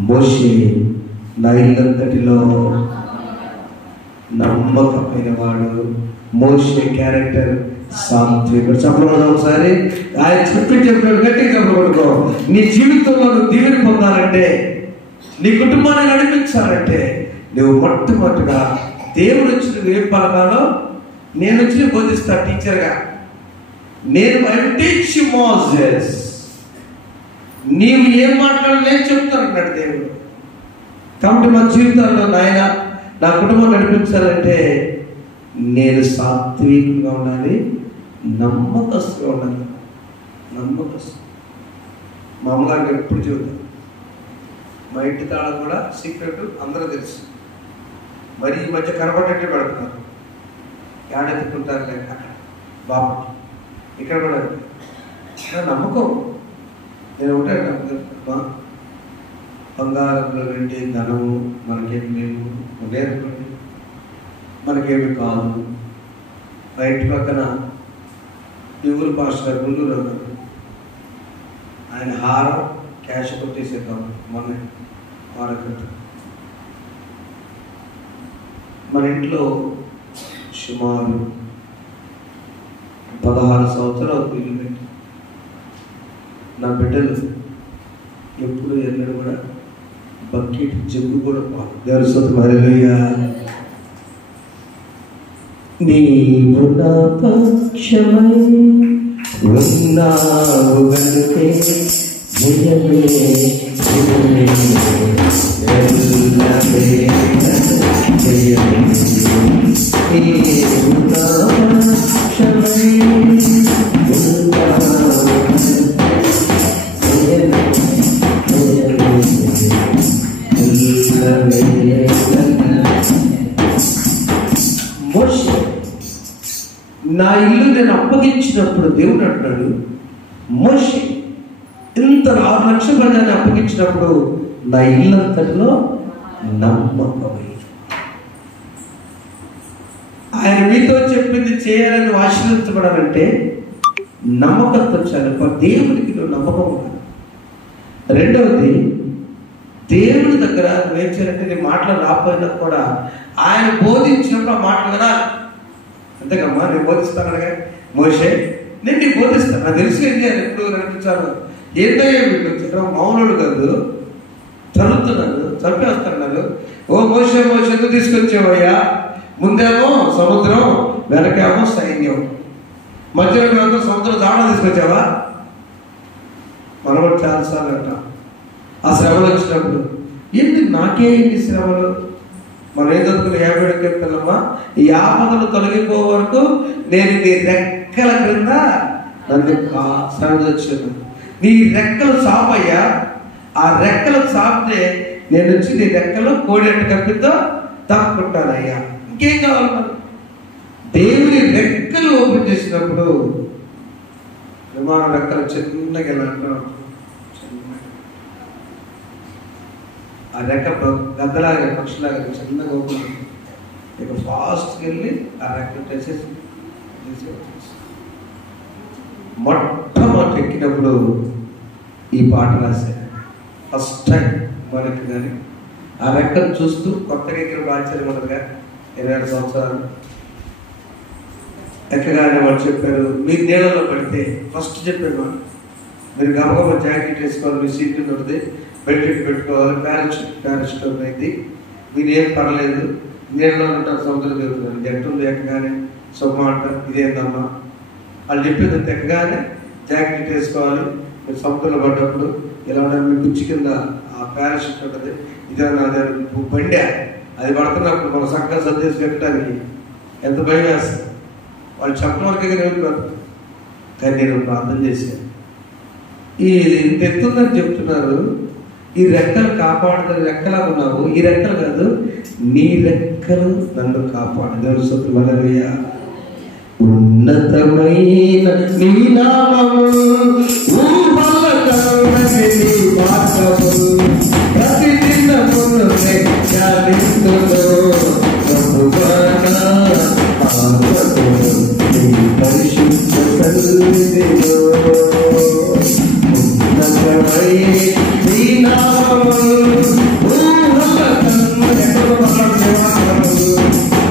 మోషే నా ఇల్లంతటిలో నమ్మకమైన వాడు. మోషే క్యారెక్టర్ సాత్వికుడు. చెప్పడం ఒకసారి ఆయన చెప్పాడు, గట్టిగా చెప్పకూడదు. నీ జీవితంలో నువ్వు దీవెన పొందాలంటే, నీ కుటుంబాన్ని నడిపించాలంటే, నువ్వు మొట్టమొదటిగా దేవుడు వచ్చి నువ్వు ఏం పలకాలో నేను వచ్చి బోధిస్తా టీచర్గా. నేను I will teach you Moses. నీవు ఏం మాట్లాడాలో నేను చెప్తాను అన్నాడు దేవుడు. కాబట్టి మన జీవితాల్లో నాయన నా కుటుంబం నడిపించాలంటే నేను సాత్వికంగా ఉండాలి, నమ్మకస్తుగా ఉండాలి. నమ్మకస్తు. మా అమ్మగారికి ఎప్పుడు చెబుతాను, మా ఇంటి తాళం కూడా సీక్రెట్ అందరూ తెలుసు. మరి ఈ మధ్య కనపడేట్టు పెడుతున్నారు, ఏడెత్తుకుంటారు లేక బాబు ఇక్కడ కూడా నమ్మకం. నేను ఒకటే నమ్మకం, బంగారంలో వెండి ధనము మనకేమి లేవు, లేదనుకోండి, మనకేమి కాదు. బయట పక్కన ఊరు పాస్టర్ గుండూరు అన్నారు, ఆయన హారం క్యాష్ కొట్టేసేద్దాం మొన్న వారకట్టు. మన ఇంట్లో సుమారు 16 సంవత్సరాలు ఇల్లు పెట్టి నా బిడ్డలు ఎప్పుడు ఎన్నడూ కూడా బకెట్ జగ్గు కూడా పాలు. దేవుని స్తోత్రం, హల్లెలూయా. నీవు నా పక్షమై ఉన్నావు గనుకే జయమే జయమే ఎల్లవే జయమే. నీవు నా పక్షమై ఉన్నావు జయమే జయమే మోషే నా ఇల్లు నేను అప్పగించినప్పుడు దేవుడు అంటున్నాడు, మోషే ఇంత 6 లక్షల ప్రజాన్ని అప్పగించినప్పుడు నా ఇల్లంతటిలో నమ్మకమే. ఆయన మీతో చెప్పింది చేయాలని ఆశీర్వదించబడాలంటే నమ్మకత్వం చాలు. దేవుడికి నువ్వు నమ్మకం ఉండాలి. రెండవది, దేవుడి దగ్గర నువ్వేం చేయాలంటే నీ మాటలు రాకపోయినా కూడా ఆయన బోధించినప్పుడు ఆ మాటలు కదా. అంతేకమ్మా, నేను బోధిస్తాను అనగా మోషే నేను నీకు బోధిస్తాను, నాకు తెలిసి ఏం చేయాలి, ఎప్పుడు నడిపించాను. ఏంటయ్యా వీళ్ళు మౌనుడు కాదు, చదువుతున్నాను, చంపేస్తున్నాను. ఓ మోషే మోషే ఎందుకు తీసుకొచ్చేవయ్యా? ముందేమో సముద్రం, వెనకేమో సైన్యం, మధ్యలో సముద్రం దాడా తీసుకొచ్చావా? మనం చాలాసార్లు అంటాం ఆ శ్రమలు వచ్చినప్పుడు, ఏంటి నాకే ఇన్ని శ్రమలు? మనం ఏం చదువుకుని 50 చెప్తున్నామా, ఈ ఆపదలు తొలగిపో వరకు నేను నీ రెక్కల క్రింద నన్ను శ్రమ వచ్చాను. నీ రెక్కలు చాపయ్యా, ఆ రెక్కలు చాపితే నేను వచ్చి నీ రెక్కలు కోడెట్టు కప్పితో తాక్కుంటానయ్యా. ఇంకేం కావాలి? మరి దేవుని రెక్కలు ఓపెన్ చేసినప్పుడు విమానం రెక్కలు చిన్నగా ఎలా అంటున్నాడు, ఆ రెక్క గద్దలాగా పక్షులాగా చిన్నగా ఓపెన్ ఇక ఫాస్ట్కి వెళ్ళి ఆ రెక్కలు చేసేసి మొట్టమొదటి ఎక్కినప్పుడు ఈ పాట రాశాను. ఫస్ట్ టైం మనకి కానీ ఆ రెక్కలు చూస్తూ కొత్తగా ఎక్కిన ఆశ్చర్యం ఉండదుగా. 27 సంవత్సరాలు ఎక్కగానే వాళ్ళు చెప్పారు, మీరు నీళ్ళలో పడితే ఫస్ట్ చెప్పారు వాళ్ళు, మీరు గబగబా జాకెట్ వేసుకోవాలి, మీ సీట్ ఉంటుంది, బెల్ట్ పెట్టుకోవాలి, పారాషూట్ అయింది, మీరు ఏం పర్లేదు, నీళ్ళలో ఉంటారు, సముద్రం తిరుగుతున్నారు. జట్టుంది ఎక్కగానే సొమ్మ అంటారు, ఇదేందమ్మా వాళ్ళు చెప్పేది. ఎక్కగానే జాకెట్ వేసుకోవాలి, మీరు సముద్రంలో పడ్డప్పుడు ఇలా ఉండాలి, మీ బుచ్చి కింద ఆ పారాషూట్ ఉంటుంది, ఇదే నాదే బండి, అది పడుతున్నప్పుడు మనం చక్కగా సర్దేసి పెట్టడానికి ఎంత భయం వేస్తుంది. వాళ్ళు చెప్పడం వరకే వెళ్ళిపోతారు. కానీ నేను ప్రార్థన చేశాను, ఇది ఇంత ఎత్తుందని చెప్తున్నారు, ఈ రెక్కలు కాపాడుతారు, రెక్కలా ఉన్నావు, ఈ రెక్కలు కాదు నీ రెక్కలు నన్ను కాపాడు. దేవుని స్తోత్రం. హల్లెలూయా. ఉన్నతమైన నీ నామము ఊహలకన్నది నీ మార్గము ప్రతిదినమును ధ్యానిస్తును ప్రభువాన ఆత్మతో నీ పరిశుద్ధ సన్నిధిలో. ఉన్నతమైన నీ నామము ఊహలకన్నది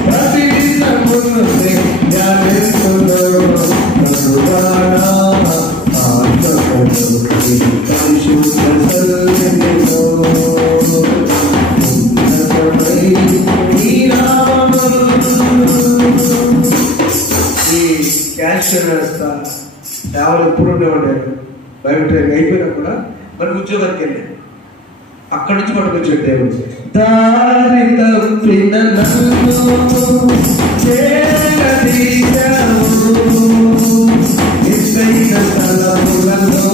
ప్రతిదినమును ధ్యానిస్తును ప్రభువాన ఆత్మతో నీ పరిశుద్ధ సన్నిధిలో. ఈ క్యాషియర్ వ్యవస్థ సేవలు ఎప్పుడు ఉండేవాడు. బయట ట్రైనింగ్ అయిపోయినా కూడా మనకు ఉద్యోగానికి వెళ్ళాడు. అక్కడి నుంచి మనకు వచ్చాడు దేవుడు. దారి తప్పిన నన్ను చేరదీశావు, నిశ్చయిత స్థలములలో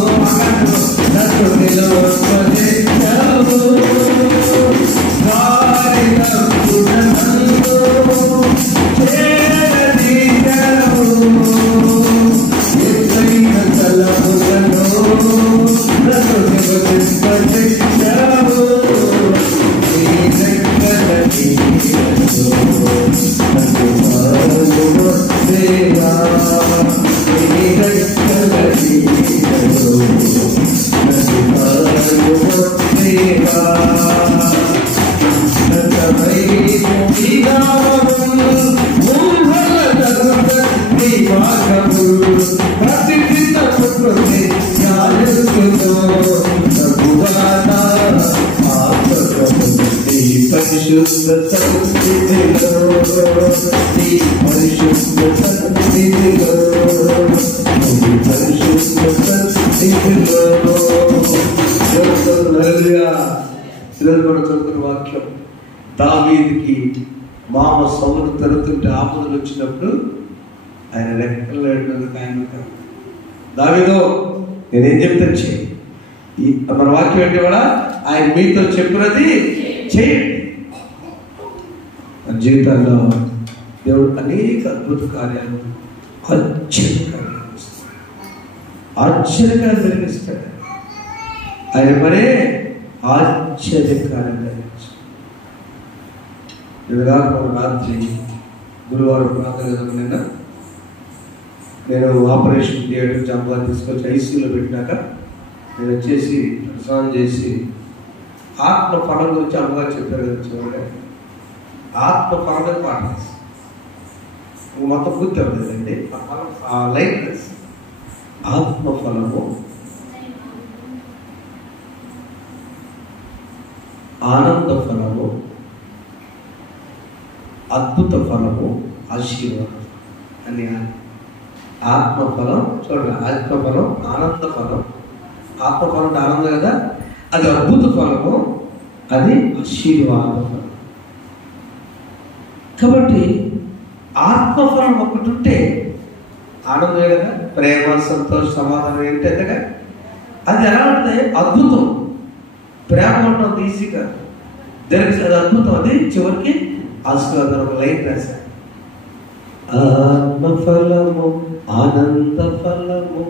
నన్ను నిలవచేశావు. దారి తప్పిన నన్ను చేరదీశావు, నిశ్చయిత స్థలములలో నన్ను నిలవచేశావు. పరిశుద్ధ సన్నిధిలో, పరిశుద్ధ సన్నిధిలో, పరిశుద్ధ సన్నిధిలో. ఈరోజు మనం చదువుకున్న వాక్యం, దావీదుకి మామ సౌలు తరుతుంటే ఆపదలు వచ్చినప్పుడు ఆయన రెక్కలు ఆయన దావీదో నేనేం చెప్తాను చేయి. మన వాక్యం ఏంటి కూడా ఆయన మీతో చెప్పినది చేయండి. జీవితాల్లో దేవుడు అనేక అద్భుత కార్యాలు ఆశ్చర్యకార్యాలు జరిగిస్తాడు. ఆయన మరే ఆశ్చర్యకార్యం జరిగించాడు. రాత్రి గురువారం ప్రార్థన నేను ఆపరేషన్ థియేటర్ జంబా తీసుకొచ్చి ఐసీయూలో పెట్టినాక నేను వచ్చేసి స్నానం చేసి ఆత్మ ఫలం గురించి అమ్మగారు చెప్పారు కదా. చూడండి, ఆత్మ ఫలం పాట మొత్తం పూర్తి అవుతుందండి. ఆ లైట్నెస్ ఆత్మ ఫలము, ఆనంద ఫలము, అద్భుత ఫలము, ఆశీర్వాదం అని ఆత్మఫలం. చూడండి, ఆత్మఫలం, ఆనంద ఫలం. ఆత్మఫలం అంటే ఆనందం కదా, అది అద్భుత ఫలము, అది ఆశీర్వాద ఫలం. కాబట్టి ఆత్మఫలం ఒకటి ఉంటే ఆనందమే కదా, ప్రేమ, సంతోషం, సమాధానం ఏంటి కదా. అది ఎలా అంటే అద్భుతం. ప్రేమ ఉండడం ఈజీగా జరిగి అది అద్భుతం, అది చివరికి ఆశీర్వాదం. లైన్ రాశారు, ఆత్మఫలము, ఆనంద ఫలము,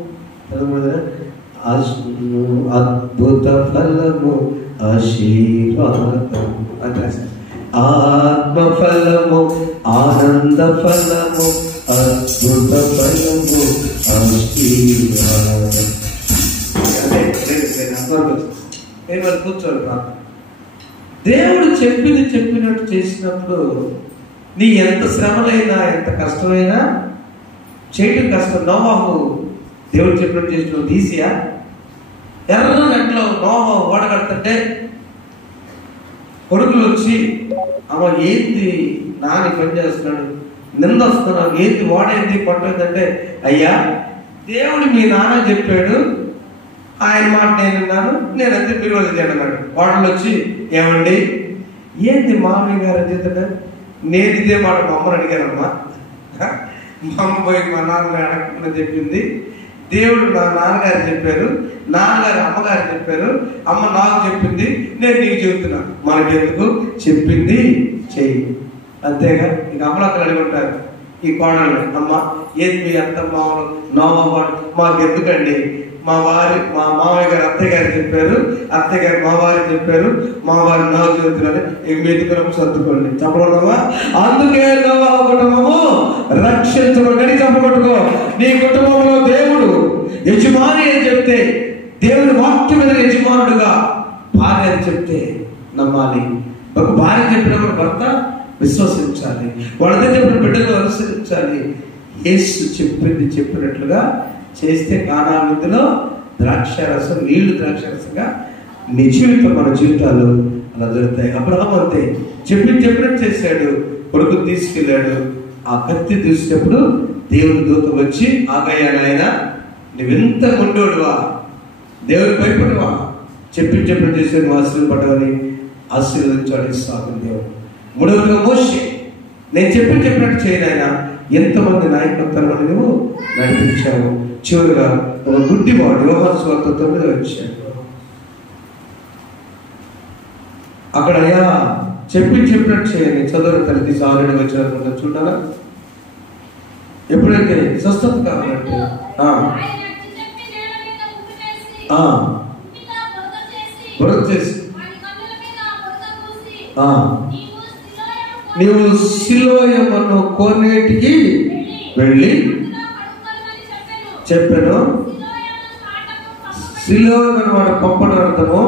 అద్భుత ఫలము, ఆశీర్వాదం అంటే ఆత్మఫలము, ఆనంద ఫలము, అద్భుత ఫలము, ఆశీర్వాదం. కూర్చోండి. దేవుడు చెప్పినట్టు చేసినప్పుడు నీ ఎంత శ్రమలైనా ఎంత కష్టమైనా చేయటం కష్టం. నోవాహు దేవుడు చెప్పినట్టు చేసిన తీసియా ఎర్ర నెట్లో నోవాహు ఓడగడుతుంటే కొడుకులు వచ్చి అమ్మ ఏంది నాని పని చేస్తున్నాడు, నింద వస్తున్నాడు, ఏంది ఓడేంది కొట్టేదంటే, అయ్యా దేవుడు మీ నాన్న చెప్పాడు, ఆయన మాట నేను విన్నాను, నేనైతే మీరు చేయండి అన్నాడు. వాడలు వచ్చి ఏమండి ఏంది మామయ్య గారు అని చెప్తాడు. నేను ఇదే మాట మా అమ్మని అడిగానమ్మా, మా అమ్మ పోయి మా నాన్న అడగకుండా చెప్పింది. దేవుడు నా నాన్నగారు చెప్పారు, నాన్నగారు అమ్మగారు చెప్పారు, అమ్మ నాకు చెప్పింది, నేను నీకు చెబుతున్నా. మనకెందుకు చెప్పింది చెయ్యి. అంతేగా. ఇక అమ్మలక్కలు అడిగి ఉంటారు ఈ కోడలు, అమ్మ ఏది మీ అత్త మామూలు నోవాడు మాకు ఎందుకండి, మా మామయ్య గారు అత్తయ్య గారు చెప్పారు, అత్తయ్య గారు మా వారికి చెప్పారు, మా వారి నాకు చెబుతున్నారు, మీ ఎదుగురం సర్దుకోండి. చెప్పగలవా? అందుకే నోవా కుటుంబము రక్షించబడి చెప్పబట్టుకో. నీ కుటుంబంలో దేవుడు యజమాని అని చెప్తే, దేవుని వాక్యమైన యజమానుడుగా భార్య అని చెప్తే నమ్మాలి. ఒక భార్య చెప్పినప్పుడు భర్త విశ్వసించాలి, వాళ్ళదే చెప్పిన బిడ్డలు అనుసరించాలి. యేసు చెప్పింది చెప్పినట్లుగా చేస్తే కానా విందులో ద్రాక్షారసం, నీళ్లు ద్రాక్షారసంగా నీ జీవితం, మన జీవితాలు అలా దొరుకుతాయి. అబ్రహాము అంతే, చెప్పినట్టు చేశాడు. కొడుకుని తీసుకెళ్ళాడు. ఆ కత్తి చూసినప్పుడు దేవుని దూత వచ్చి, ఆగయ్యా నాయన, నువ్వెంత గుండోడువా, దేవుని భయపడవా, చెప్పినట్టు చేసే నువ్వు ఆశీర్వపడ్డవని ఆశీర్వదించాడు ఇస్సాకుని దేవుడు. మూడవదిగా మోషే, నేను చెప్పినట్టు చేయనైనా ఎంతమంది నాయకత్వాన్ని నువ్వు నడిపించావు. చివరిగా ఒక గుడ్డివాడు యోహాను సువార్త 9 వచ్చాడు. అక్కడ అయ్యా చెప్పినట్టు చేయని చదువు తల్లి ఆల్రెడీ వచ్చారు చూడాలా. ఎప్పుడైతే స్వస్థత కావాలంటే బురద చేసి నీవు సిలోయమను కోనేటికి వెళ్ళి చెప్పాను. సిలోయమని వాడు పంపడం అర్థము.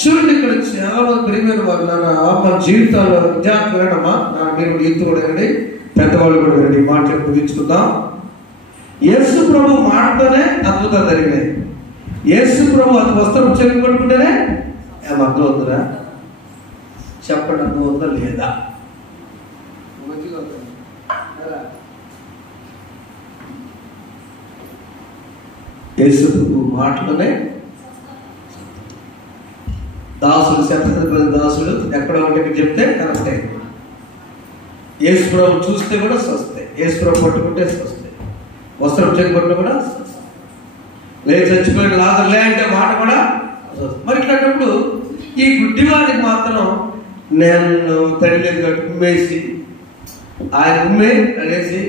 చూడండి, ఇక్కడ చాలా ప్రియమైన వారు మన జీవితాల్లో విద్యార్థి వినడమా, మీరు యూత్ కూడా వినండి, పెద్దవాళ్ళు కూడా వినండి. మాట ముగించుకుందాం. యేసు ప్రభు మాటతోనే అద్భుతాలు జరిగినాయి. యేసు ప్రభు అది వస్త్రం చెవి పట్టుకుంటేనే అర్థం అవుతుందా? చెప్పండి, అర్థం అవుతుందా లేదా? యేసు ప్రభు మాటలోనే దాసుడు, శతపథి దాసుడు ఎక్కడ ఉంటే చెప్తే కరెక్టే. యేసు ప్రభు చూస్తే కూడా స్వస్థే, యేసు ప్రభు పట్టుకుంటే స్వస్థే, వస్త్రం చెవి పట్టు కూడా లే, చచ్చిపోయిన లాజరులే అంటే మాట కూడా. మరి ఇట్లాంటప్పుడు ఈ గుడ్డివాడికి మాత్రం నేను తడిలేదు ఉమ్మేసి, ఆయన ఉమ్మే అనేసి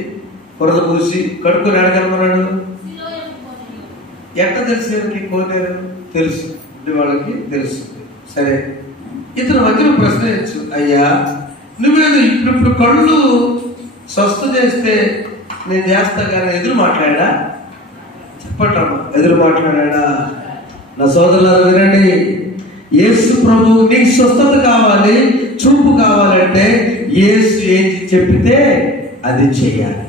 కొరత పూసి కడుక్కొని అడగలమన్నాడు. ఎట్ట తెలిసేవారికి కోనేరు తెలుసు, వాళ్ళకి తెలుసు. సరే, ఇతను మధ్యలో ప్రశ్న ఇచ్చు, అయ్యా నువ్వేదో ఇప్పుడు కళ్ళు స్వస్థ చేస్తే నేను చేస్తా కానీ ఎదురు మాట్లాడా? చెప్పటమ్మా, ఎదురు మాట్లాడా? నా సోదరులారా వినండి, యేసు ప్రభు నీకు స్వస్థత కావాలి, చూపు కావాలంటే యేసు ఏం చెప్పితే అది చేయాలి.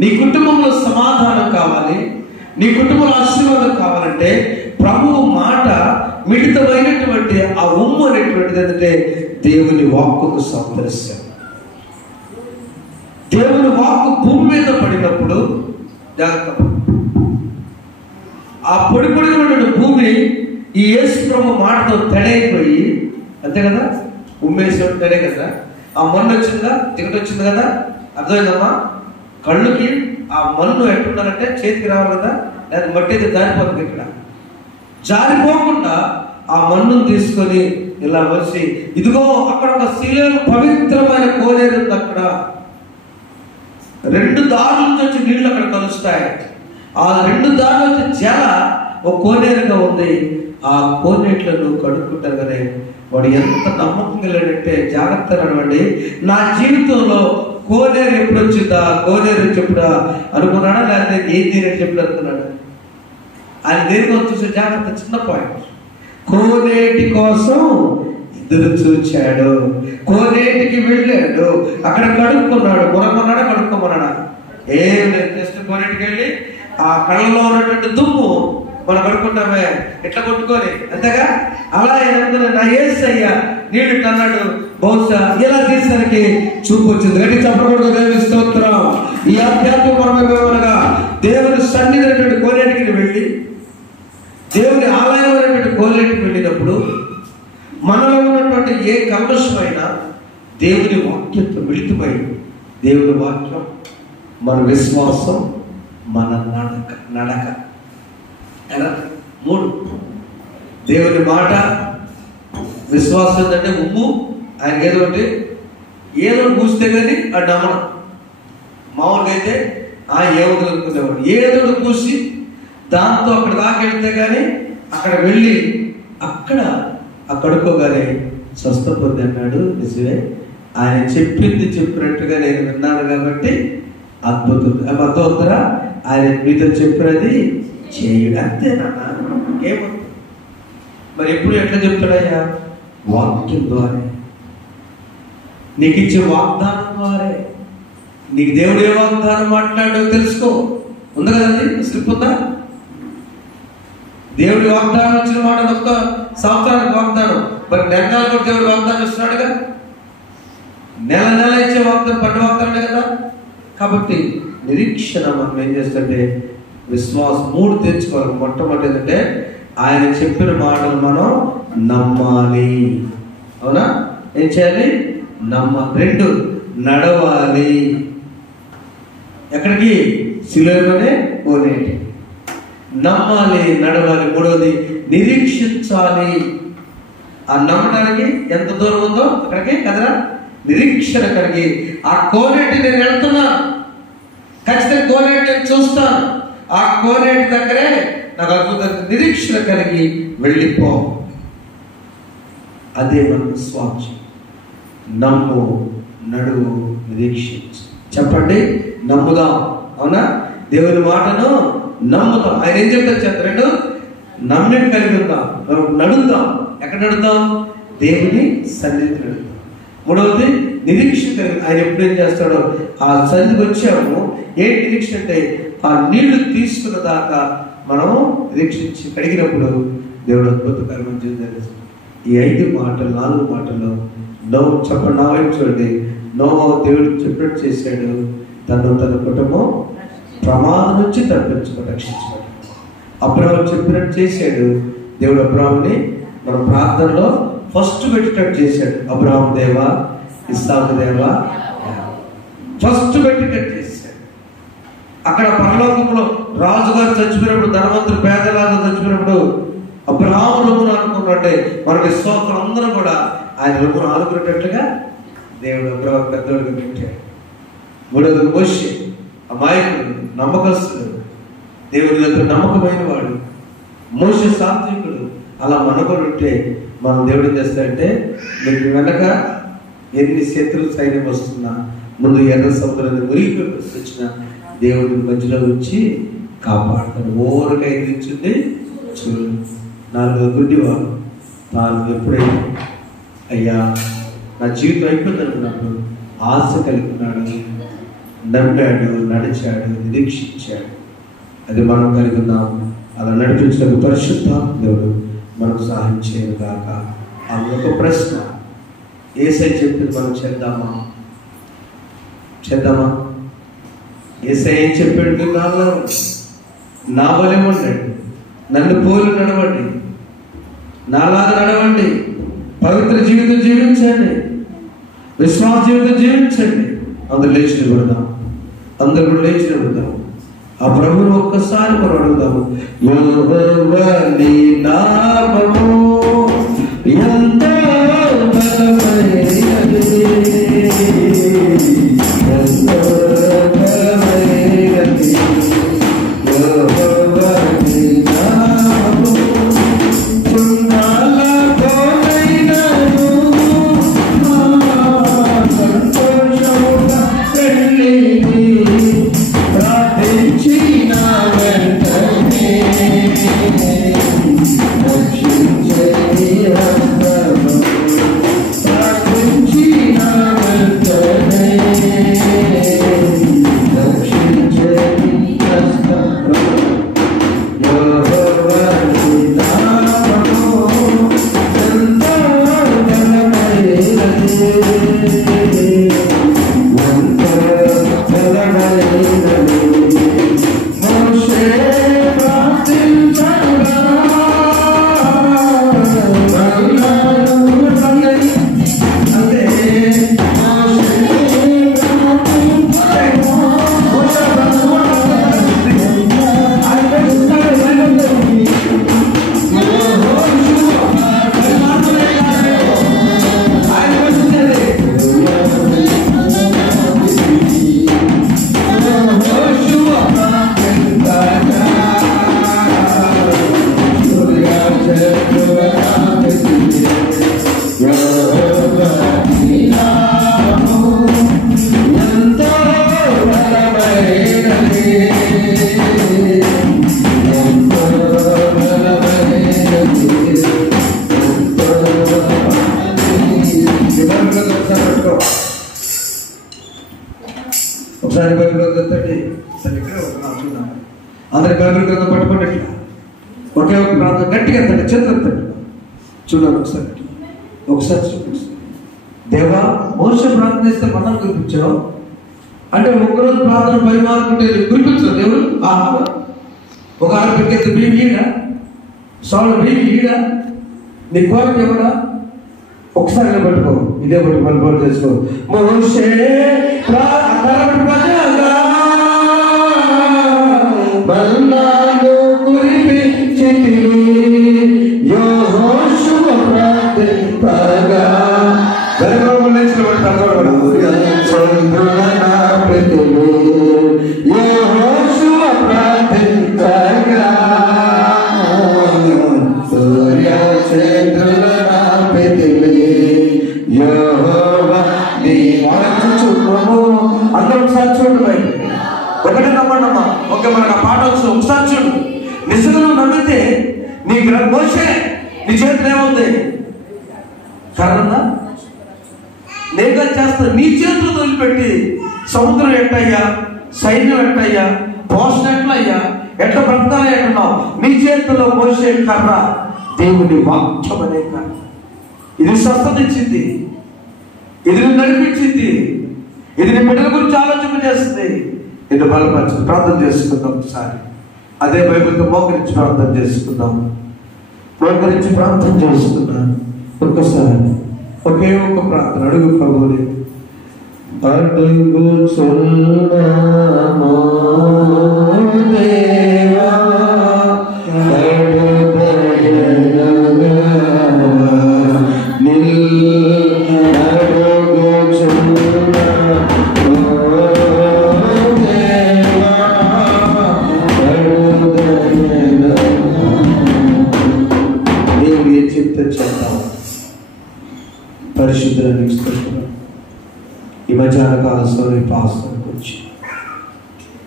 నీ కుటుంబంలో సమాధానం కావాలి, నీ కుటుంబంలో ఆశీర్వాదం కావాలంటే ప్రభువు మాట మిళితమైనటువంటి ఆ ఉమ్ము అనేటువంటిది ఏంటంటే దేవుని వాక్కుకు సాదృశ్యం. దేవుని వాక్కు భూమి మీద పడినప్పుడు జాగ్రత్త, ఆ పొడి పొడిగినటువంటి భూమి ఈ యేసు ప్రభు మాటతో తడైపోయి, అంతే కదా, ఉమ్మేసినట్టు తడే కదా, ఆ మన్ను వచ్చిందా, దిగట వచ్చింది కదా, అర్థమైందమ్మా? కళ్ళుకి ఆ మన్ను ఎట్లుండాలంటే చేతికి రావాలి కదా, లేదా మట్టి అయితే జారిపోతుంది. ఇక్కడ జారిపోకుండా ఆ మన్నును తీసుకొని ఇలా వచ్చి, ఇదిగో అక్కడ ఒక శిలను పవిత్రమైన కోనేరు ఉంది. అక్కడ 2 దారుల నుంచి నీళ్లు అక్కడ కలుస్తాయి. ఆ 2 దారుల నుంచి జల ఒక కోనేరుగా ఉంది. ఆ కోనేట్లో నువ్వు కడుక్కుంటారు కదా, వాడు ఎంత నమ్మకం వెళ్ళాడంటే, జాగ్రత్త నడవండి. నా జీవితంలో కోనేరు ఎప్పుడు వచ్చిందా, కోనేరు చెప్పుడా అనుకున్నాడా, లేకపోతే ఏం తీరేది చెప్పుడు అనుకున్నాడు? ఆయన దేనికో చూసే జాగ్రత్త. చిన్న పాయింట్, కోనేటి కోసం ఎదురు చూచాడు, కోనేటికి వెళ్ళాడు, అక్కడ కడుక్కున్నాడు. కొనమన్నాడా, కడుక్కోమన్నాడా? ఏం లేదు, జస్ట్ కోనేటికి వెళ్ళి ఆ కళ్ళలో ఉన్నటువంటి దుమ్ము మనం కడుక్కుంటామే ఎట్లా కొట్టుకొని, అంతేగా. అలా ఏమనుకున్నా, నా యేసయ్య నీళ్ళు అన్నాడు, బహుశా ఇలా తీసరికి చూపు వచ్చింది. గట్టి చెప్పకూడదు. దేవుని స్తోత్రం. ఈ ఆధ్యాత్మికపరమైన దేవుని సన్నిధి అనేటువంటి కోనేటికి వెళ్ళి, దేవుని ఆలయం అనేటువంటి కోనేటికి వెళ్ళినప్పుడు మనలో ఉన్నటువంటి ఏ కల్మషమైనా దేవుని వాక్యంతో మిళితమై, దేవుని వాక్యం మన విశ్వాసం, మన నడక 3 దేవుని మాట, విశ్వాసం ఏంటంటే ఉమ్ము, ఆయన ఏదో ఒకటి పూస్తే కానీ ఆ నమ్మడం. మామూలుగా అయితే ఏమవుతుంది అనుకునేవాడు, ఏదో పూసి దాంతో అక్కడ దాకా వెళ్తే కానీ అక్కడ వెళ్ళి అక్కడ కడుక్కోగానే స్వస్థ పొంది అన్నాడు. నిజమే, ఆయన చెప్పింది చెప్పినట్టుగా నేను విన్నాను కాబట్టి అద్భుతం. అర్థమవుతారా? ఆయన మీతో చెప్పినది చేయడు, అంతేనా? ఏమవుతుంది మరి? ఎప్పుడు ఎట్లా చెప్తాడయ్యా? వాక్యం ద్వారా, నీకు ఇచ్చే వాగ్దానం ద్వారా. నీకు దేవుడు ఏ వాగ్దానం మాట్లాడో తెలుసుకో. ఉంది కదండి, స్లిప్ ఉందా? దేవుడి వాగ్దానం వచ్చిన మాట ఒక్క సంవత్సరానికి వాగ్దానం, మరి నెల కూడా దేవుడు వాగ్దానం ఇస్తున్నాడుగా. నెల ఇచ్చే వాగ్దానం పడ్డ వాగ్దానం కదా. కాబట్టి నిరీక్షణ మనం ఏం చేస్తుంటే విశ్వాసం 3 తెచ్చుకోవాలి. మొట్టమొదటి ఏంటంటే ఆయన చెప్పిన మాటలు మనం నమ్మాలి. అవునా? ఏం చేయాలి? నమ్మాలి. 2 నడవాలి. ఎక్కడికి? సిలువలోనే పోనేటి. నమ్మాలి, నడవాలి. 3వది నిరీక్షించాలి. ఆ నమ్మడానికి ఎంత దూరం ఉందో అక్కడికి కదరా నిరీక్షణ కలిగి, ఆ కోనేటి నేను వెళ్తున్నా, ఖచ్చితంగా కోనేటి నేను చూస్తాను, ఆ కోనేటి దగ్గరే నాకు అద్భుతంగా నిరీక్షణ కలిగి వెళ్ళిపో. అదే మన విశ్వాసం. నమ్ము, నడువు, నిరీక్షించు. చెప్పండి, నమ్ముదాం. అవునా? దేవుని మాటను నమ్ముదాం. ఆయన ఏం చెప్తారు చెప్పండి? నమ్మిక కలిగి ఉందాం, నడుద్దాం. ఎక్కడ నడుద్దాం? దేవుని సన్నిధి నడుద్దాం. 3వది నిరీక్షణ కలిగి. ఆయన ఎప్పుడేం చేస్తాడో ఆ సన్నిధికి వచ్చాము. ఏ నిరీక్షణ అంటే ఆ నీళ్లు తీసుకున్న దాకా మనం నిరీక్షించి కడిగినప్పుడు దేవుడు అద్భుతకరమైన జీవితం. ఈ 5 మాటలు 4 మాటల్లో చెప్పండి, నా వైపు చూడండి. నోవా దేవుడు చెప్పినట్టు చేశాడు. తన కుటుంబం ప్రమాదం నుంచి రక్షించబడి. అబ్రాహాము చెప్పినట్టు చేశాడు. దేవుడు అబ్రాహాముని మన ప్రార్థనలో ఫస్ట్ పెట్టేటట్టు చేశాడు. అబ్రాహాము దేవా, ఇస్సాకు దేవా, ఫస్ట్ పెట్టేటట్టు చేశాడు. అక్కడ పరలోకంలో రాజుగారు చచ్చిపోయినప్పుడు, ధనవంతుడు పేదలాగా చచ్చిపోయినప్పుడు అబ్రాహాము రొమ్మును అనుకున్నట్టే మన విశ్వాసులు అందరూ కూడా ఆయన రొమ్మును ఆనుకునేటట్లుగా దేవుడు అబ్రాహాము పెద్దోడిగా పెట్టాడు. 3వది మోషే, అమాయకుడు, నమ్మకస్తుడు, దేవుడి దగ్గర నమ్మకమైన వాడు. మోషే సాత్వికుడు. అలా మనకొని ఉంటే మనం దేవుడు ఏం చేస్తాడంటే, మీకు వెనక ఎన్ని శత్రువుల సైన్యం వస్తున్నా, ముందు ఎర్ర సముద్రాన్ని మురిగిపోయి వచ్చిన దేవుడి మధ్యలో వచ్చి కాపాడుతాడు. ఓరగా ఎదిరించింది చూడు. 4 గుడ్డివాడు తాను ఎప్పుడైతే అయ్యా నా జీవితం అయిపోయింది అనుకున్నప్పుడు ఆశ కలిగి ఉన్నాడు, నమ్మాడు, నడిచాడు, నిరీక్షించాడు. అది మనం కలిగి ఉన్నాము. అలా నడిపించిన పరిశుద్ధ దేవుడు మనకు సహాయం చేయను కాక. అందులో ఒక ప్రశ్న, యేసయ్య చెప్పింది మనం చేద్దామా? యేసయ్య ఏం చెప్పాడు? నా వలె ఉండండి, నన్ను పోలి నడవండి, నాలాగా నడవండి, పవిత్ర జీవితం జీవించండి, విశ్వాస జీవితం జీవించండి. అందరూ లేచి నిలబడదాం. అందరూ కూడా లేచి నిలబడదాం. ఆ ప్రభువును ఒక్కసారి మనం అడుగుదాము. నీ నామము ఎంతో బలమైనది, ఎంతో బలమైనది. నీ నామము చున్నాల పోలైనను, సంతోషముగా వెళ్ళింది ప్రార్థించిన వెంటనే. రక్షించే హస్తము, ప్రార్థించిన బైబిల్ గ్రంథం ఒకసారి పట్టుకో, ఒకసారి బైబిల్ గ్రంథం ఎత్తండి. సరే ఇక్కడే చూద్దాం. అందరి బైబిల్ గ్రంథం పట్టుకోండి. ఇట్లా ఒకే ఒక ప్రాంతం గట్టిగా ఎత్తండి, చేతులు ఎత్తండి. చూడాలి ఒకసారి చూపించు. దేవా, మోషే ప్రార్థన చేస్తే మనం గుర్తించావు అంటే ఒక్కరోజు ప్రార్థన పరిమారుకుంటే గుర్తించరు దేవుడు. ఒక ఆడపిల్లకి బీవి ఈడ, సోళ్ళ బీవి ఈడ, నీ కోరిక ఎవడా? ఒకసారి పట్టుకో, ఇదే పట్టుకు మనం కోరిక చేసుకో. మోషే అందరూ ఒకసారి చూడు. బయట ఒకటే నమ్మండి అమ్మా. ఓకే, మనకు ఆ పాట వచ్చు. ఒకసారి చూడు. నిజంగా నువ్వు నమ్మితే నీ మోషే నీ చేతులు ఏమవుతాయి? కారణంగా నేనే చేస్తా. నీ చేతులు వదిలిపెట్టి సముద్రం ఎట్టయ్యా, సైన్యం ఎట్టయ్యా, పోషణ ఎట్లయ్యా, ఎట్లా బ్రతకాలి అంటున్నావు? నీ చేతుల్లో మోషే కర్ర దేవుని వాక్యం అనే కర్ర. ఇది స్వస్థత ఇచ్చింది, ఇది నడిపించింది, ఇది నీ బిడ్డల గురించి ఆలోచన చేస్తుంది. నిన్ను బలపరచు. ప్రార్థన చేసుకుందాం ఒకసారి. అదే బైబిల్తో మోకరించి ప్రార్థన చేసుకుందాం. మోకరించి ప్రార్థన చేసుకున్నాను. ఒక్కసారి ఒకే ఒక్క ప్రార్థన అడుగు ప్రభువుని. అడుగు చున్నాము దేవా, పరిశుద్ధానికి స్తోత్రం. ఈ మధ్యాహ్న కాలంలో పాస్తానికి వచ్చి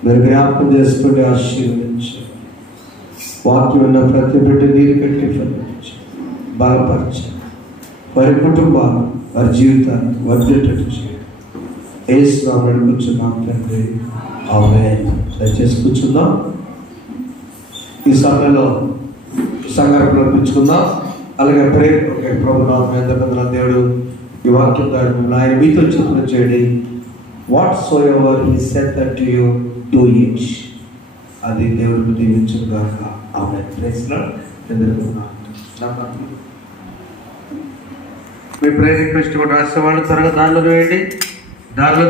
మీరు జ్ఞాపకం చేసుకోండి, ఆశీర్వదించి వాక్యం ఉన్న ప్రతి బిడ్డ నీరు పెట్టి ఫలించి బలపరచ వారి కుటుంబాలు, వారి జీవితాన్ని వర్ధిల్లేటట్టు చేయండి. యేసు నామములో కూర్చున్నాం తండ్రి, ఆమేన్. దయచేసి కూర్చుందాం. ఈ సమయంలో సంఘటన అర్పించుకుందాం. అలాగే ప్రేమ ప్రభుత్వ దేవుడు ఈ వాక్యం ద్వారా ఆయన మీతో చెప్పిన చేయండి. Whatsoever he said that to you do it. అది దేవుడికి దీవించుగాక. ఆమేన్. Praise lord. మీ ప్రేమ రిక్వెస్ట్ కూడా రాసేవాళ్ళు త్వరగా దానిలో వేయండి. దానిలో